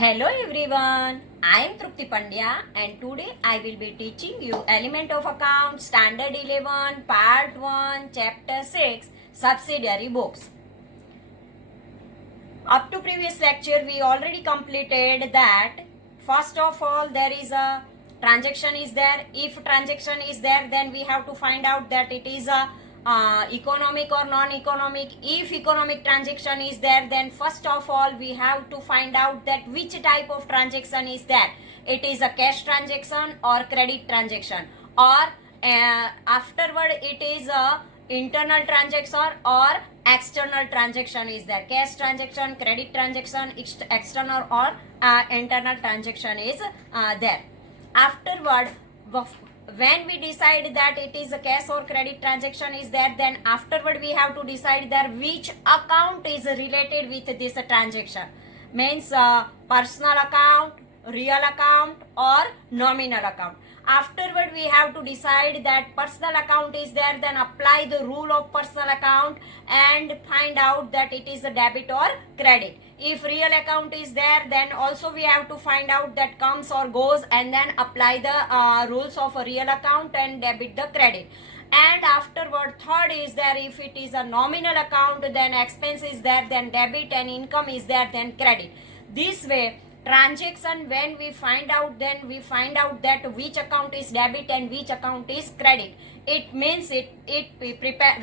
Hello everyone, I am Trupti Pandya and today I will be teaching you Element of Account Standard 11 Part 1 Chapter 6 Subsidiary Books. Up to previous lecture we already completed that. First of all, there is a transaction is there. If transaction is there, then we have to find out that it is a economic or non-economic. If economic transaction is there, then first of all we have to find out that which type of transaction is there. It is a cash transaction or credit transaction, or afterward it is a internal transaction or external transaction is there. Cash transaction, credit transaction, external or internal transaction is there. Afterward, when we decide that it is a cash or credit transaction is there, then afterward we have to decide that which account is related with this transaction. Means personal account, real account or nominal account. Afterward we have to decide that personal account is there, then apply the rule of personal account and find out that it is a debit or credit. If real account is there, then also we have to find out that comes or goes and then apply the rules of a real account and debit the credit. And afterward, third is there, if it is a nominal account, then expense is there, then debit, and income is there, then credit. This way, transaction, when we find out, then we find out that which account is debit and which account is credit. It means we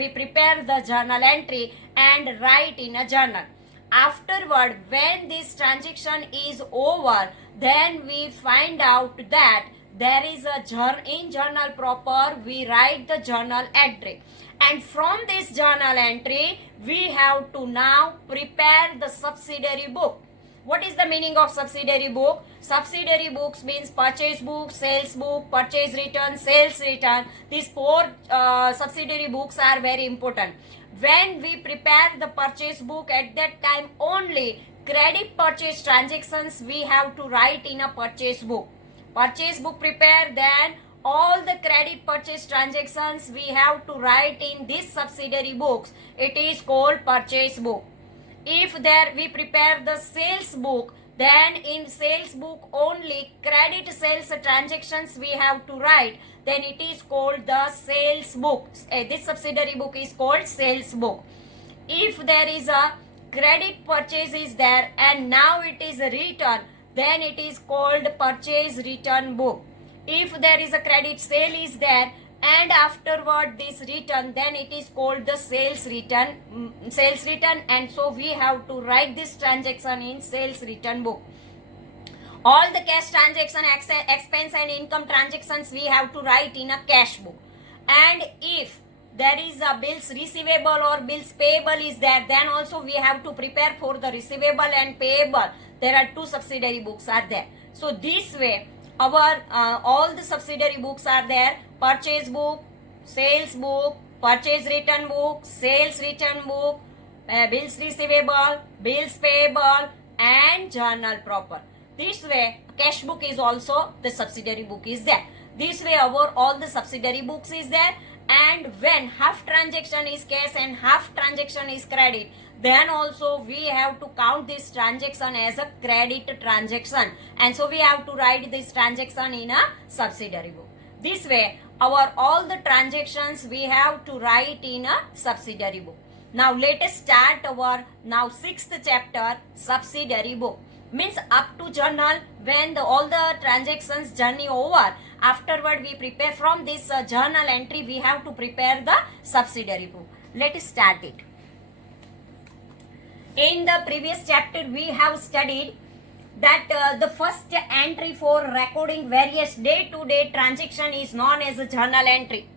prepare the journal entry and write in a journal. Afterward, when this transaction is over, then we find out that there is a in journal proper, we write the journal entry, and from this journal entry we have to now prepare the subsidiary book. What is the meaning of subsidiary book? Subsidiary books means purchase book, sales book, purchase return, sales return. These four subsidiary books are very important. When we prepare the purchase book, at that time only credit purchase transactions we have to write in a purchase book. Purchase book prepare, then all the credit purchase transactions we have to write in these subsidiary books. It is called purchase book. If there we prepare the sales book, then in sales book only credit sales transactions we have to write, then it is called the sales book. This subsidiary book is called sales book. If there is a credit purchase is there and now it is a return, then it is called purchase return book. If there is a credit sale is there and afterward this return, then it is called the sales return, and so we have to write this transaction in sales return book. All the cash transaction, expense and income transactions we have to write in a cash book. And if there is a bills receivable or bills payable is there, then also we have to prepare for the receivable and payable. There are two subsidiary books are there. So this way our all the subsidiary books are there: purchase book, sales book, purchase return book, sales return book, bills receivable, bills payable, and journal proper. This way cash book is also the subsidiary book is there. This way our all the subsidiary books is there. And when half transaction is cash and half transaction is credit, then also we have to count this transaction as a credit transaction, and so we have to write this transaction in a subsidiary book. This way our all the transactions we have to write in a subsidiary book. Now let us start our now 6th chapter, subsidiary book. Means up to journal, when all the transactions journey over, afterward we prepare from this journal entry, we have to prepare the subsidiary book. Let us start it. In the previous chapter we have studied that the first entry for recording various day-to-day transaction is known as a journal entry.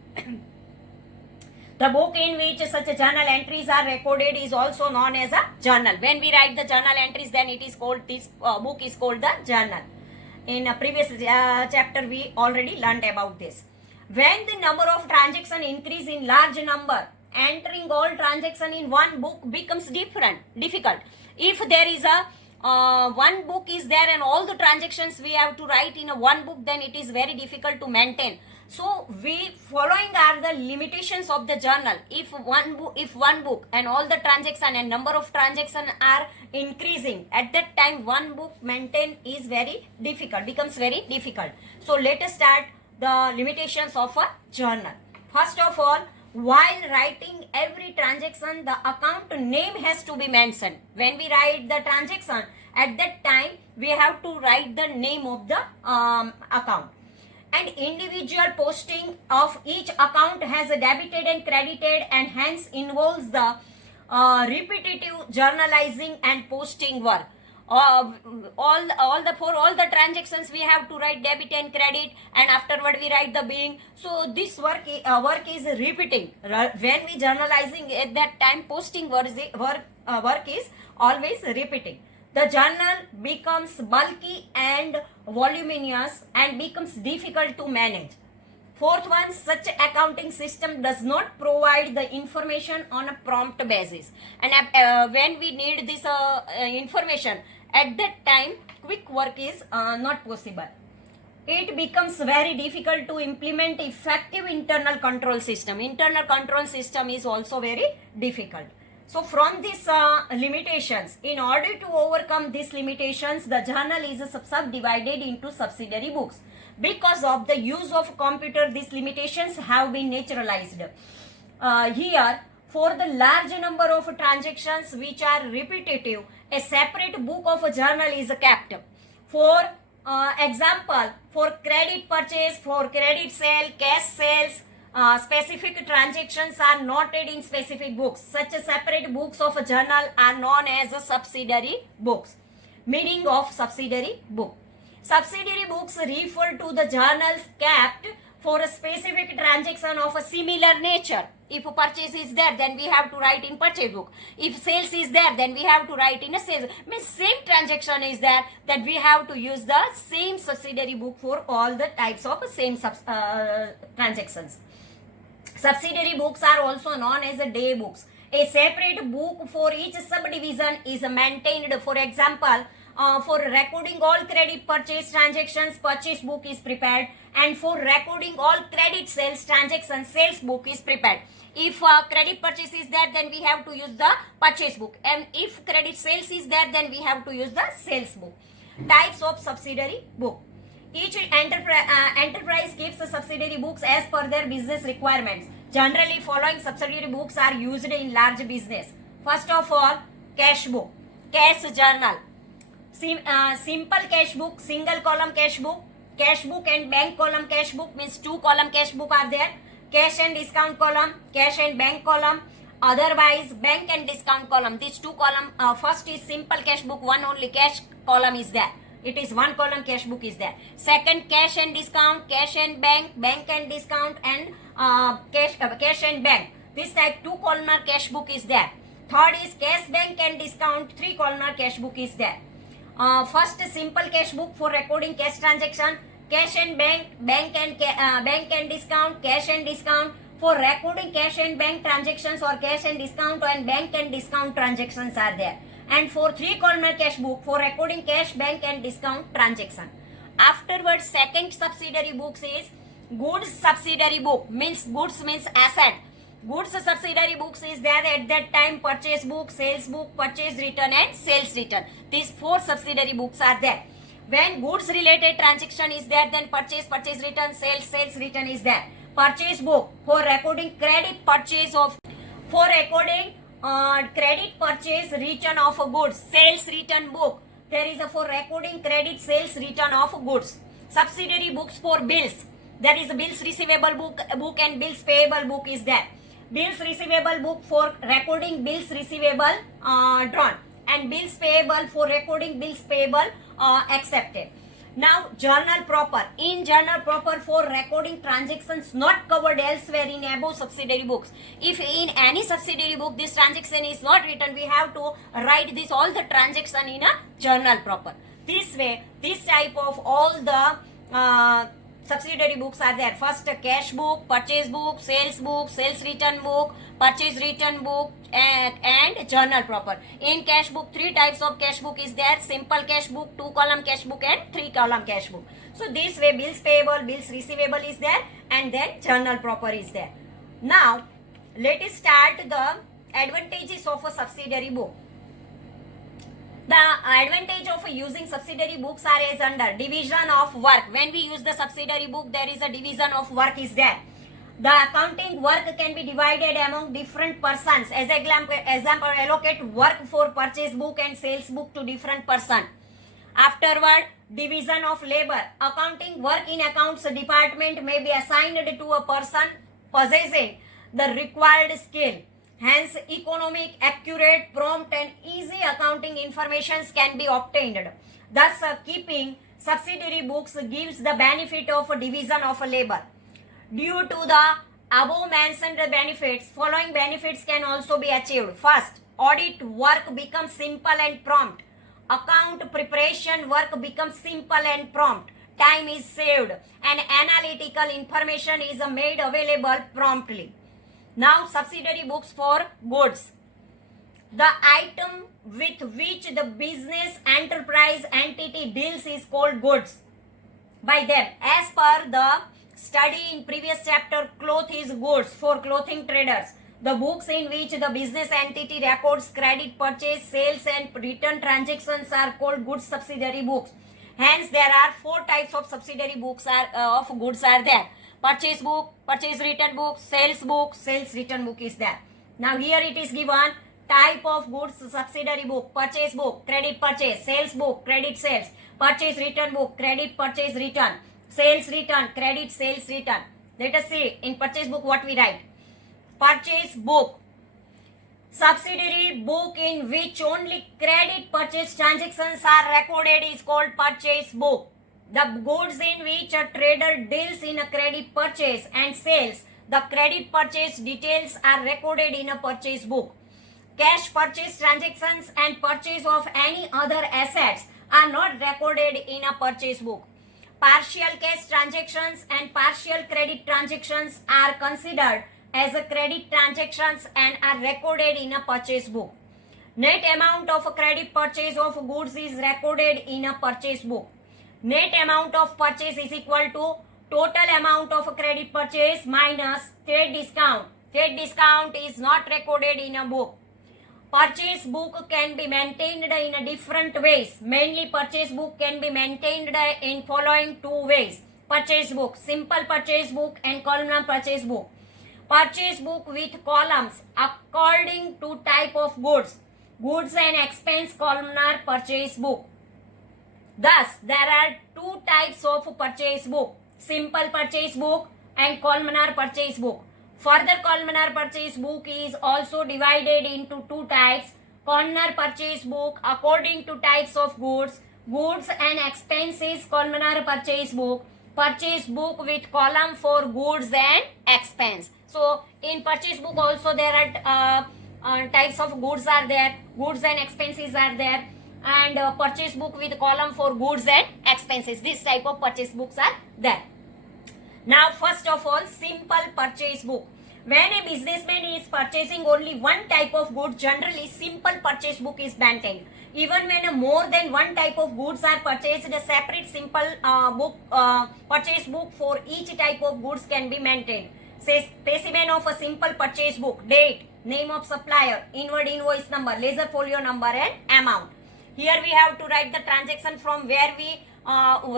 The book in which such journal entries are recorded is also known as a journal. When we write the journal entries, then it is called, this book is called the journal. In a previous chapter we already learned about this. When the number of transactions increase in large number, entering all transaction in one book becomes difficult. If there is a one book is there and all the transactions we have to write in a one book, then it is very difficult to maintain. So we following are the limitations of the journal. If one book and all the transaction and number of transaction are increasing, at that time one book maintain is very difficult, becomes very difficult. So let us start the limitations of a journal. First of all, while writing every transaction, the account name has to be mentioned. When we write the transaction, at that time we have to write the name of the account. And individual posting of each account has a debited and credited, and hence involves the repetitive journalizing and posting work. For all the transactions we have to write debit and credit, and afterward we write the billing. So this work is repeating. When we journalizing at that time, posting work is always repeating. The journal becomes bulky and voluminous and becomes difficult to manage. Fourth one, such accounting system does not provide the information on a prompt basis. And when we need this information, at that time, quick work is not possible. It becomes very difficult to implement effective internal control system. Internal control system is also very difficult. So from these limitations, in order to overcome these limitations, the journal is subdivided into subsidiary books. Because of the use of computer, these limitations have been naturalized. Here, for the large number of transactions which are repetitive, a separate book of a journal is kept. For example, for credit purchase, for credit sale, cash sales, specific transactions are noted in specific books. Such a separate books of a journal are known as a subsidiary books. Meaning of subsidiary book. Subsidiary books refer to the journals kept for a specific transaction of a similar nature. If purchase is there, then we have to write in purchase book. If sales is there, then we have to write in a sales. Means same transaction is there, that we have to use the same subsidiary book for all the types of same transactions. Subsidiary books are also known as day books. A separate book for each subdivision is maintained. For example, for recording all credit purchase transactions, purchase book is prepared, and for recording all credit sales transactions, sales book is prepared. If credit purchase is there, then we have to use the purchase book, and if credit sales is there, then we have to use the sales book. Types of subsidiary book. Each enterprise keeps the subsidiary books as per their business requirements. Generally, following subsidiary books are used in large business. First of all, cash book, cash journal, simple cash book, single column cash book and bank column cash book, means 2 column cash book are there. Cash and discount column, cash and bank column, otherwise bank and discount column. These 2 column, first is simple cash book, one only cash column is there. It is 1 column cash book is there. Second, cash and discount, cash and bank, bank and discount, and cash and bank. This type 2 columnar cash book is there. Third is cash, bank and discount, 3 columnar cash book is there. First, simple cash book for recording cash transaction, cash and bank, bank and discount, cash and discount for recording cash and bank transactions, or cash and discount and bank and discount transactions are there. And for 3 columnar cash book for recording cash, bank and discount transaction. Afterwards, second subsidiary books is goods subsidiary book, means goods means asset. Goods subsidiary books is there at that time, purchase book, sales book, purchase return and sales return. These 4 subsidiary books are there. When goods related transaction is there, then purchase return, sales return is there. Purchase book for recording credit purchase of, for recording credit purchase return of goods, sales return book. There is a for recording credit sales return of goods. Subsidiary books for bills. There is a bills receivable book and bills payable book is there. Bills receivable book for recording bills receivable drawn, and bills payable for recording bills payable accepted. Now, journal proper. In journal proper for recording transactions not covered elsewhere in above subsidiary books. If in any subsidiary book this transaction is not written, we have to write this all the transaction in a journal proper. This way, this type of all the subsidiary books are there. First, cash book, purchase book, sales return book, purchase return book, and journal proper. In cash book, 3 types of cash book is there: simple cash book, 2-column cash book, and 3-column cash book. So this way, bills payable, bills receivable is there, and then journal proper is there. Now let us start the advantages of a subsidiary book. The advantage of using subsidiary books are as under: division of work. When we use the subsidiary book, there is a division of work is there. The accounting work can be divided among different persons. As example, allocate work for purchase book and sales book to different person. Afterward, division of labor. Accounting work in accounts department may be assigned to a person possessing the required skill. Hence, economic, accurate, prompt and easy accounting informations can be obtained. Thus, keeping subsidiary books gives the benefit of a division of a labor. Due to the above mentioned benefits, following benefits can also be achieved. First, audit work becomes simple and prompt. Account preparation work becomes simple and prompt. Time is saved and analytical information is made available promptly. Now, subsidiary books for goods. The item with which the business enterprise entity deals is called goods by them. As per the study in previous chapter, cloth is goods for clothing traders. The books in which the business entity records credit, purchase, sales and return transactions are called goods subsidiary books. Hence, there are 4 types of subsidiary books of goods are there. Purchase book, purchase return book, sales return book is there. Now here it is given type of goods subsidiary book: purchase book, credit purchase, sales book, credit sales, purchase return book, credit purchase return, sales return, credit sales return. Let us see in purchase book what we write. Purchase book, subsidiary book in which only credit purchase transactions are recorded is called purchase book. The goods in which a trader deals in a credit purchase and sales, the credit purchase details are recorded in a purchase book. Cash purchase transactions and purchase of any other assets are not recorded in a purchase book. Partial cash transactions and partial credit transactions are considered as a credit transactions and are recorded in a purchase book. Net amount of a credit purchase of goods is recorded in a purchase book. Net amount of purchase is equal to total amount of credit purchase minus trade discount. Trade discount is not recorded in a book. Purchase book can be maintained in different ways. Mainly, purchase book can be maintained in following 2 ways: purchase book, simple purchase book and columnar purchase book. Purchase book with columns according to type of goods. Goods and expense columnar purchase book. Thus, there are 2 types of purchase book: simple purchase book and columnar purchase book. Further, columnar purchase book is also divided into 2 types: columnar purchase book according to types of goods, goods and expenses columnar purchase book, purchase book with column for goods and expense. So, in purchase book also there are types of goods are there, goods and expenses are there, and purchase book with column for goods and expenses. This type of purchase books are there. Now, first of all, simple purchase book. When a businessman is purchasing only one type of good, generally simple purchase book is maintained. Even when more than one type of goods are purchased, a separate simple purchase book for each type of goods can be maintained. Say specimen of a simple purchase book: date, name of supplier, inward invoice number, ledger folio number and amount. Here we have to write the transaction from where we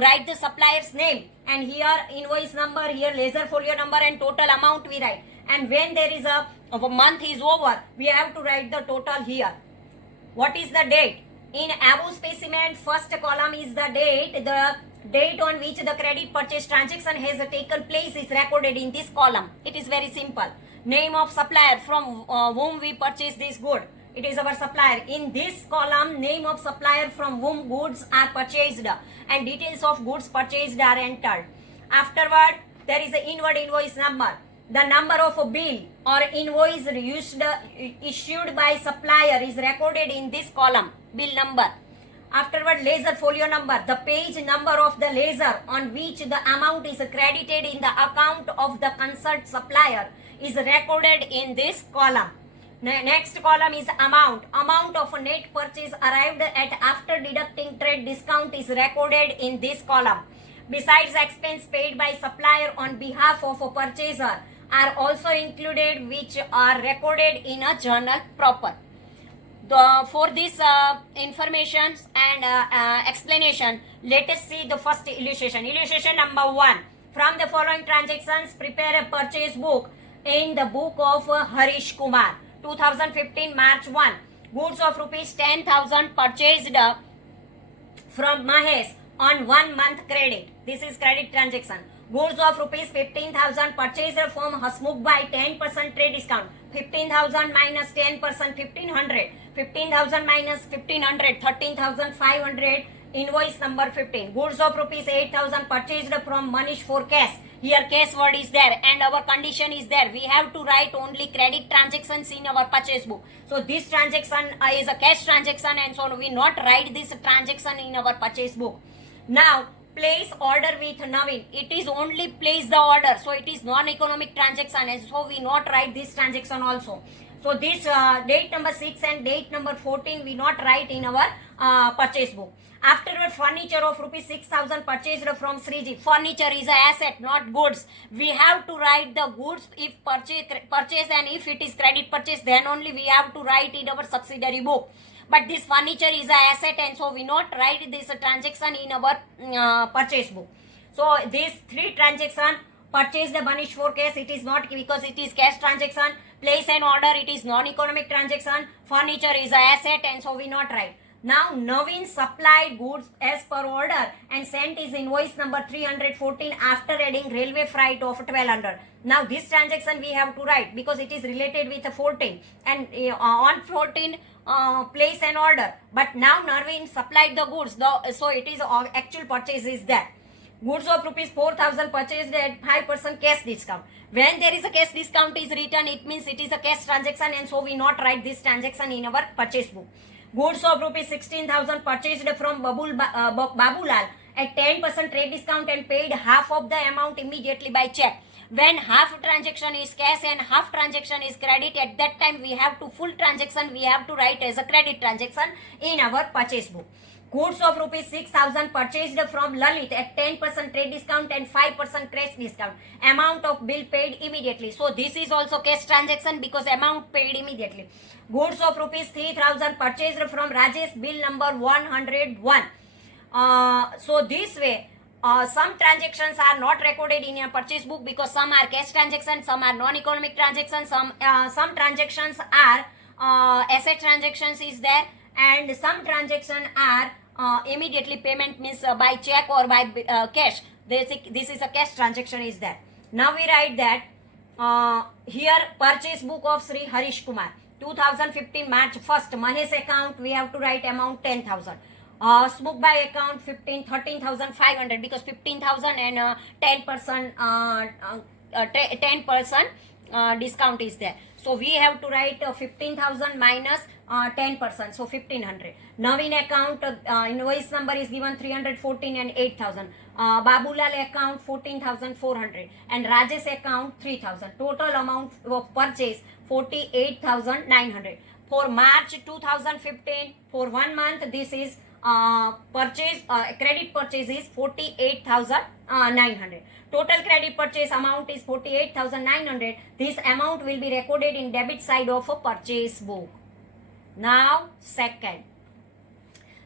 write the supplier's name, and here invoice number, here ledger folio number and total amount we write. And when there is a month is over, we have to write the total here. What is the date? In above specimen, first column is the date. The date on which the credit purchase transaction has taken place is recorded in this column. It is very simple. Name of supplier from whom we purchase this good. It is our supplier. In this column, name of supplier from whom goods are purchased and details of goods purchased are entered. Afterward, there is an inward invoice number. The number of a bill or invoice issued by supplier is recorded in this column, bill number. Afterward, ledger folio number, the page number of the ledger on which the amount is credited in the account of the concerned supplier is recorded in this column. Next column is amount. Amount of a net purchase arrived at after deducting trade discount is recorded in this column. Besides, expense paid by supplier on behalf of a purchaser are also included, which are recorded in a journal proper. For this information and explanation, let us see the first illustration. Illustration number 1. From the following transactions, prepare a purchase book in the book of Harish Kumar. 2015 March 1. Goods of rupees 10,000 purchased from Mahesh on 1 month credit. This is credit transaction. Goods of rupees 15,000 purchased from Hasmukh by 10% trade discount. 15,000 minus 10%, 1,500. 15,000 minus 1,500, 13,500. Invoice number 15. Goods of rupees 8,000 purchased from Manish for cash. Here cash word is there and our condition is there. We have to write only credit transactions in our purchase book. So this transaction is a cash transaction, and so we not write this transaction in our purchase book. Now place order with Naveen. It is only place the order, so it is non-economic transaction, and so we not write this transaction also. So this date number 6 and date number 14 we not write in our purchase book. Afterward, furniture of rupees 6,000 purchased from Sriji. Furniture is a asset, not goods. We have to write the goods if purchase, and if it is credit purchase, then only we have to write in our subsidiary book. But this furniture is a asset, and so we not write this transaction in our purchase book. So these three transaction, purchase the Manish for cash, it is not because it is cash transaction. Place an order, it is non-economic transaction. Furniture is a asset, and so we not write. Now Naveen supplied goods as per order and sent his invoice number 314 after adding railway freight of 1,200. Now this transaction we have to write because it is related with 14, and on 14 place an order. But now Naveen supplied the goods, so it is actual purchase is there. Goods of rupees 4,000 purchased at 5% cash discount. When there is a cash discount is written, it means it is a cash transaction, and so we not write this transaction in our purchase book. Goods of rupees 16,000 purchased from Babulal at 10% trade discount and paid half of the amount immediately by check. When half transaction is cash and half transaction is credit, at that time we have to full transaction we have to write as a credit transaction in our purchase book. Goods of rupees 6,000 purchased from Lalit at 10% trade discount and 5% cash discount. Amount of bill paid immediately. So this is also cash transaction because amount paid immediately. Goods of rupees 3,000 purchased from Rajesh, bill number 101. So this way, some transactions are not recorded in your purchase book because some are cash transactions, some are non-economic transactions, some transactions are asset transactions is there, and some transactions are immediately payment, means by check or by cash. This is a cash transaction is there. Now we write that here purchase book of Sri Harish Kumar 2015 March 1st, Mahesh account we have to write amount 10,000. Smoke by account 13,500 because 15,000 and 10% discount is there. So we have to write 15,000 minus 10%, so 1,500. Naveen account invoice number is given 314 and 8,000. Babulal account 14,400 and Rajesh account 3,000. Total amount of purchase 48,900. For March 2015, for 1 month, this is purchase credit purchase is 48,900. Total credit purchase amount is 48,900. This amount will be recorded in debit side of a purchase book. Now second,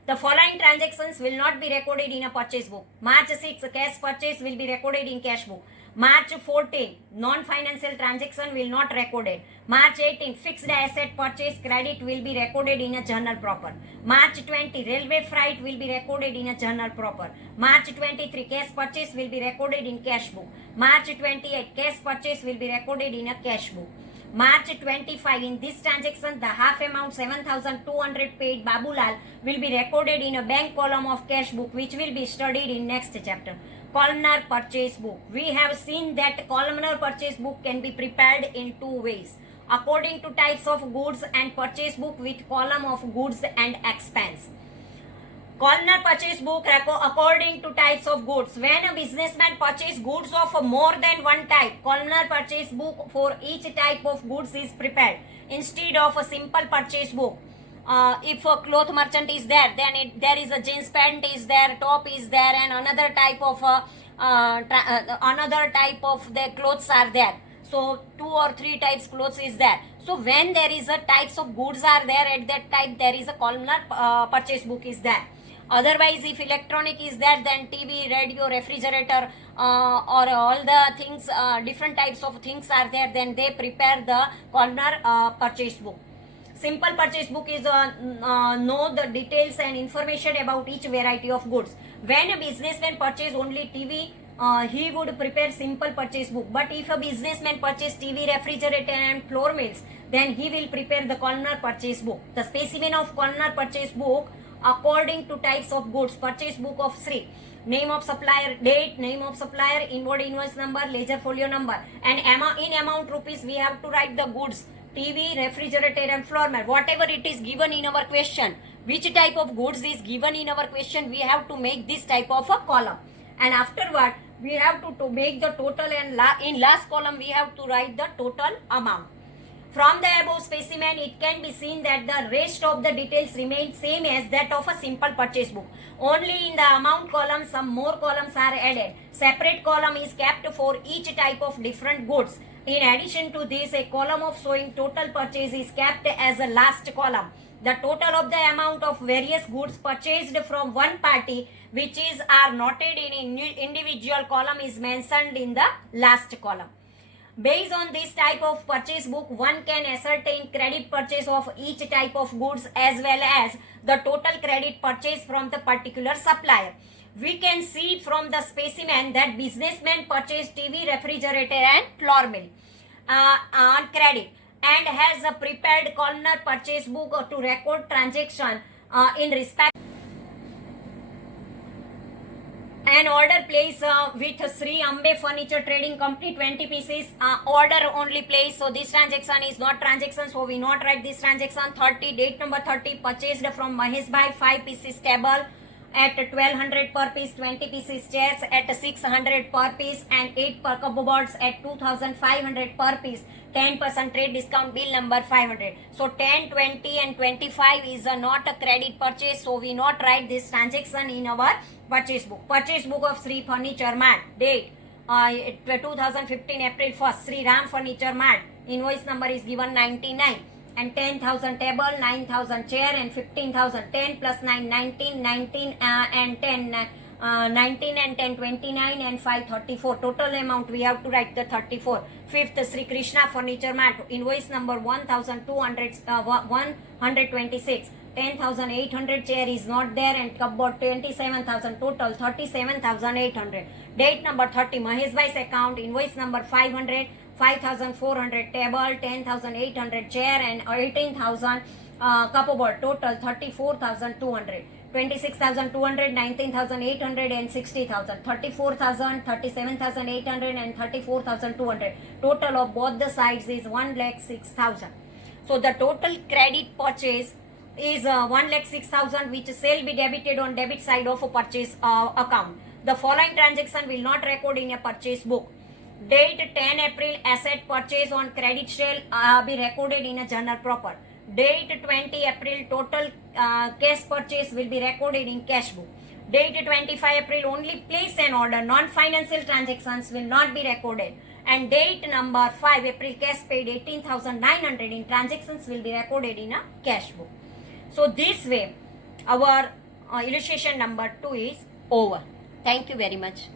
the following transactions will not be recorded in a purchase book. March 6, cash purchase will be recorded in cash book. March 14, non-financial transaction will not recorded. March 18, fixed asset purchase credit will be recorded in a journal proper. March 20, railway freight will be recorded in a journal proper. March 23, cash purchase will be recorded in cash book. March 28, cash purchase will be recorded in a cash book. March 25, in this transaction, the half amount 7,200 paid Babulal will be recorded in a bank column of cash book, which will be studied in next chapter. Columnar purchase book. We have seen that columnar purchase book can be prepared in two ways. According to types of goods and purchase book with column of goods and expense. Columnar purchase book according to types of goods. When a businessman purchases goods of more than one type, columnar purchase book for each type of goods is prepared instead of a simple purchase book. If a cloth merchant is there, then there is a jeans pant is there, top is there, and another type of the clothes are there. So 2 or 3 types clothes is there. So when there is a types of goods are there, at that type there is a columnar purchase book is there. Otherwise, if electronic is there, then TV, radio, refrigerator, or all the things, different types of things are there, then they prepare the columnar purchase book. Simple purchase book is know the details and information about each variety of goods. When a businessman purchase only TV, he would prepare simple purchase book. But if a businessman purchase TV, refrigerator and floor mills, then he will prepare the columnar purchase book. The specimen of columnar purchase book according to types of goods. Purchase book of Sri. Name of supplier, date, name of supplier, invoice number, ledger folio number, and in amount rupees we have to write the goods. TV, refrigerator and floor mat, whatever it is given in our question, which type of goods is given in our question, we have to make this type of a column. And afterward, we have to make the total, and in last column we have to write the total amount. From the above specimen, it can be seen that the rest of the details remain same as that of a simple purchase book. Only in the amount column, some more columns are added. Separate column is kept for each type of different goods. In addition to this, a column of showing total purchase is kept as a last column. The total of the amount of various goods purchased from one party, which are noted in individual column, is mentioned in the last column. Based on this type of purchase book, one can ascertain credit purchase of each type of goods as well as the total credit purchase from the particular supplier. We can see from the specimen that businessman purchased TV, refrigerator and floor mill on credit and has a prepared columnar purchase book to record transaction in respect. An order placed with Sri Ambe Furniture Trading Company 20 pieces, order only placed, so this transaction is not transaction, so we not write this transaction. 30, date number 30, purchased from Mahesh Bhai 5 pieces table at 1200 per piece, 20 pieces chairs at 600 per piece and 8 per cupboards at 2500 per piece. 10% trade discount, bill number 500. So 10, 20 and 25 is not a credit purchase, so we not write this transaction in our purchase book. Purchase book of Sri Furniture Mart, date 2015 April 1st, Sri Ram Furniture Mart, invoice number is given 99 and 10,000 table, 9,000 chair and 15,000. 10 plus 9, 19, 19 and 10, 19 and 10, 29 and 5, 34. Total amount we have to write the 34. Fifth, Sri Krishna Furniture Mart, invoice number 126. 10,800 chair is not there and cupboard 27,000, total 37,800. Date number 30, Mahesh Bhai's account, invoice number 500, 5,400 table, 10,800 chair and 18,000 cupboard, total 34,200. 26,200, 19,800 and 60,000. 34,000, 37,800 and 34,200. Total of both the sides is 1,06,000. So the total credit purchase is 1,06,000, which shall be debited on debit side of a purchase account. The following transaction will not record in a purchase book. Date 10 April, asset purchase on credit shall be recorded in a journal proper. Date 20 April, total cash purchase will be recorded in cash book. Date 25 April, only place an order, non-financial transactions will not be recorded. And date number 5 April, cash paid 18,900 in transactions will be recorded in a cash book. So this way, our illustration number 2 is over. Thank you very much.